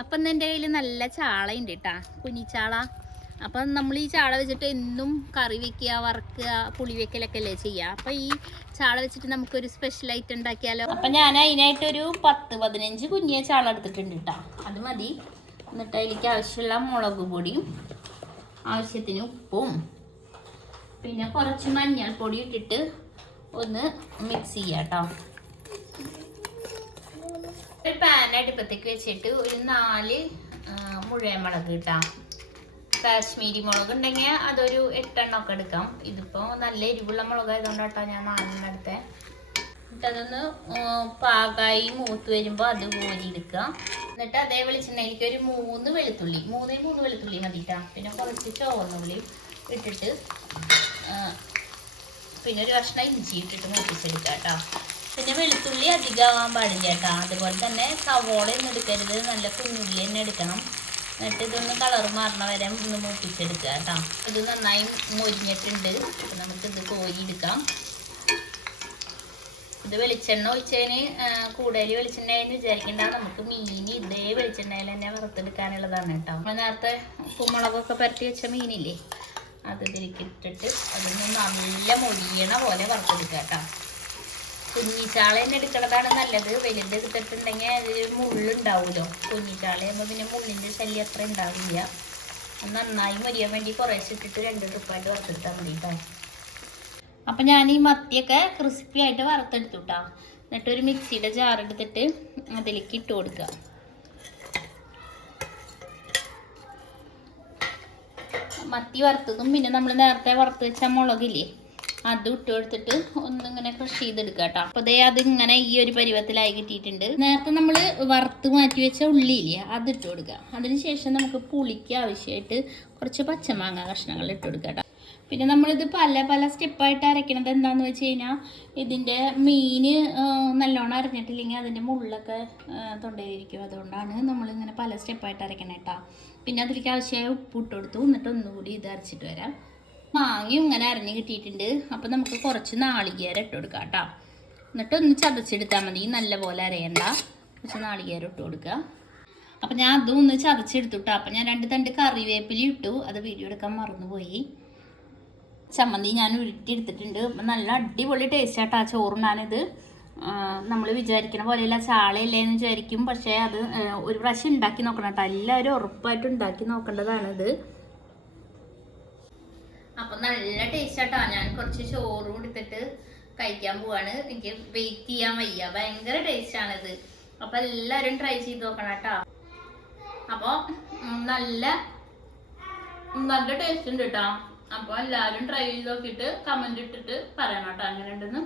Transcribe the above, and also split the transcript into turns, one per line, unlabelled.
അപ്പം എന്റെ കയ്യിൽ നല്ല ചാളയുണ്ട് കേട്ടാ കുഞ്ഞിച്ചാള. അപ്പം നമ്മൾ ഈ ചാള വെച്ചിട്ട് എന്നും കറി വെക്കുക വറുക്കുക പുളി വെക്കലൊക്കെ അല്ലേ ചെയ്യുക. അപ്പം ഈ ചാള വെച്ചിട്ട് നമുക്കൊരു സ്പെഷ്യൽ ഐറ്റം ഉണ്ടാക്കിയാലോ? അപ്പം ഞാൻ അതിനായിട്ടൊരു പത്ത് പതിനഞ്ച് കുഞ്ഞിയ ചാള എടുത്തിട്ടുണ്ട് കേട്ടോ അത് മതി. എന്നിട്ട് അതിലേക്ക് ആവശ്യമുള്ള മുളക് പൊടിയും ആവശ്യത്തിന് ഉപ്പും പിന്നെ കുറച്ച് മഞ്ഞൾപ്പൊടി ഇട്ടിട്ട് ഒന്ന് മിക്സ് ചെയ്യാം കേട്ടോ ഒരു പാൻ അടുപ്പത്തേക്ക് വെച്ചിട്ട് ഒരു നാല് മുഴുവൻ മുളക് കിട്ടാം കാശ്മീരി മുളക് ഉണ്ടെങ്കിൽ അതൊരു എട്ടെണ്ണം ഒക്കെ എടുക്കാം. ഇതിപ്പോൾ നല്ല എരിവുള്ള മുളക് ആയതുകൊണ്ട് കേട്ടോ ഞാൻ നാലെണ്ണം എടുത്തേ എന്നിട്ട് അതൊന്ന് പാകായി മൂത്ത് വരുമ്പോൾ അത് കോരി എടുക്കുക. എന്നിട്ട് അതേ വെളിച്ചെണ്ണയിലേക്ക് ഒരു മൂന്ന് വെളുത്തുള്ളി മൂന്നേ മൂന്ന് വെളുത്തുള്ളി മതിട്ടാ. പിന്നെ കുറച്ച് ചുവന്നുള്ളി ഇട്ടിട്ട് പിന്നെ ഒരു കഷ്ണം ഇഞ്ചി ഇട്ടിട്ട് മൂപ്പിച്ചെടുക്കാം കേട്ടോ പിന്നെ വെളുത്തുള്ളി അധികമാവാൻ പാടില്ല കേട്ടോ. അതുപോലെ തന്നെ സവോള ഒന്നും എടുക്കരുത്. നല്ല കുഞ്ഞുള്ളി തന്നെ എടുക്കണം. എന്നിട്ട് ഇതൊന്ന് കളർ മാറണ വരെ ഒന്ന് മൂപ്പിച്ചെടുക്കുക കേട്ടോ. ഇത് നന്നായി മൊരിഞ്ഞിട്ടുണ്ട്. നമുക്കിത് കോരി എടുക്കാം. ഇത് വെളിച്ചെണ്ണ ഒഴിച്ചതിന് കൂടുതൽ വെളിച്ചെണ്ണ എന്ന് വിചാരിക്കണ്ട. നമുക്ക് മീൻ ഇതേ വെളിച്ചെണ്ണയിൽ തന്നെ വറുത്തെടുക്കാനുള്ളതാണ് കേട്ടോ. നമ്മൾ നേരത്തെ കുമ്മുളകൊക്കെ പരത്തി വെച്ച മീനില്ലേ അത് ഇതിലേക്ക് ഇട്ടിട്ട് അതൊന്ന് നല്ല മൊഴിയണ പോലെ വറുത്തെടുക്കുക കേട്ടോ. കുഞ്ഞിച്ചാള തന്നെ എടുക്കണതാണ് നല്ലത്. വലുത് എടുത്തിട്ടുണ്ടെങ്കിൽ അതിൽ മുള്ളുണ്ടാവുമല്ലോ കുഞ്ഞിച്ചാളയാകുമ്പോൾ പിന്നെ മുള്ളിന്റെ ശല്യം അത്ര ഉണ്ടാവില്ല. നന്നായി മുരിയാൻ വേണ്ടി കുറേശ്ശെ ഇട്ടിട്ട് രണ്ട് ട്രിപ്പായിട്ട് വറുത്തെടുത്താൽ മതി കേട്ടോ അപ്പം ഞാൻ ഈ മത്തിയൊക്കെ ക്രിസ്പി ആയിട്ട് വറുത്തെടുത്തു കേട്ടോ എന്നിട്ട് ഒരു മിക്സിയുടെ ജാർ എടുത്തിട്ട് അതിലേക്ക് ഇട്ട് കൊടുക്കുക. മത്തി വറുത്തതും പിന്നെ നമ്മൾ നേരത്തെ വറുത്ത് വെച്ച മുളകില്ലേ? അതും ഇട്ട് കൊടുത്തിട്ട് ഒന്നിങ്ങനെ ക്രഷ് ചെയ്തെടുക്കുക കേട്ടോ. അപ്പോൾ ദേ അതിങ്ങനെ ഈ ഒരു പരുവത്തിലായി കിട്ടിയിട്ടുണ്ട്. നേരത്തെ നമ്മൾ വറുത്ത് മാറ്റി വെച്ച ഉള്ളിയില്ലേ അത് ഇട്ട് കൊടുക്കുക. അതിനുശേഷം നമുക്ക് പുളിക്ക് ആവശ്യമായിട്ട് കുറച്ച് പച്ചമാങ്ങ കഷ്ണങ്ങൾ ഇട്ട് കൊടുക്കുക പിന്നെ നമ്മളിത് പല പല സ്റ്റെപ്പായിട്ട് അരയ്ക്കണത് എന്താന്ന് വെച്ച് കഴിഞ്ഞാൽ ഇതിന്റെ മീൻ നല്ലോണം അരഞ്ഞിട്ടില്ലെങ്കിൽ അതിന്റെ മുള്ളൊക്കെ തൊണ്ടയിലിരിക്കും. അതുകൊണ്ടാണ് നമ്മളിങ്ങനെ പല സ്റ്റെപ്പായിട്ട് അരയ്ക്കണേട്ടാ പിന്നെ അതിലേക്ക് ആവശ്യമായ ഉപ്പ് ഇട്ട് കൊടുത്തു. എന്നിട്ട് ഒന്നുകൂടി ഇത് അരച്ചിട്ട് വരാം. മാങ്ങയും ഇങ്ങനെ അരഞ്ഞ് കിട്ടിയിട്ടുണ്ട്. അപ്പം നമുക്ക് കുറച്ച് നാളികേരം ഇട്ട് കൊടുക്കാം കേട്ടോ. എന്നിട്ട് ഒന്ന് ചതച്ചെടുത്താൽ മതി. നല്ലപോലെ അരയണ്ട. കുറച്ച് നാളികേരം ഇട്ട് കൊടുക്കുക അപ്പം ഞാൻ അതും ഒന്ന് ചതച്ചെടുത്തു കേട്ടോ. അപ്പം ഞാൻ രണ്ട് തണ്ട് കറിവേപ്പില ഇട്ടു. അത് വീഡിയോ എടുക്കാൻ മറന്നുപോയി. ചമ്മന്തി ഞാൻ ഉരുട്ടിയെടുത്തിട്ടുണ്ട്. അപ്പം നല്ല അടിപൊളി ടേസ്റ്റ് ആട്ടോ ആ നമ്മൾ വിചാരിക്കണ പോലെയല്ല ചാളയല്ലേ എന്ന് വിചാരിക്കും. പക്ഷേ അത് ഒരു പ്രാവശ്യം ഉണ്ടാക്കി നോക്കണം കേട്ടോ. എല്ലാവരും ഉറപ്പായിട്ടും ഉണ്ടാക്കി നോക്കേണ്ടതാണിത്. അപ്പം നല്ല ടേസ്റ്റ് ആട്ടോ. ഞാൻ കുറച്ച് ചോറും എടുത്തിട്ട് കഴിക്കാൻ പോവാണ്. എനിക്ക് വെയിറ്റ് ചെയ്യാൻ വയ്യ. ഭയങ്കര ടേസ്റ്റ് ആണിത്. അപ്പം എല്ലാവരും ട്രൈ ചെയ്ത് നോക്കണം കേട്ടോ. അപ്പോൾ നല്ല നല്ല ടേസ്റ്റ് ഉണ്ട് കേട്ടോ. അപ്പോൾ എല്ലാവരും ട്രൈ ചെയ്ത് നോക്കിയിട്ട് കമന്റ് ഇട്ടിട്ട് പറയണം കേട്ടോ. അങ്ങനെ ഉണ്ടെന്ന്